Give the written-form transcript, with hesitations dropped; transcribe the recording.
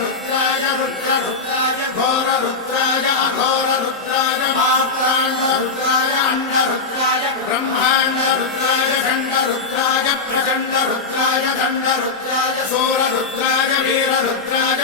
रुद्राय रुद्ररुद्राय घोररुद्राय अघोररुद्राय मात्राण्डरुद्राय अण्डरुद्राय ब्रह्माण्डरुद्राय खण्डरुद्राय प्रचण्डरुद्राय दण्डरुद्राय सूररुद्राय वीररुद्राय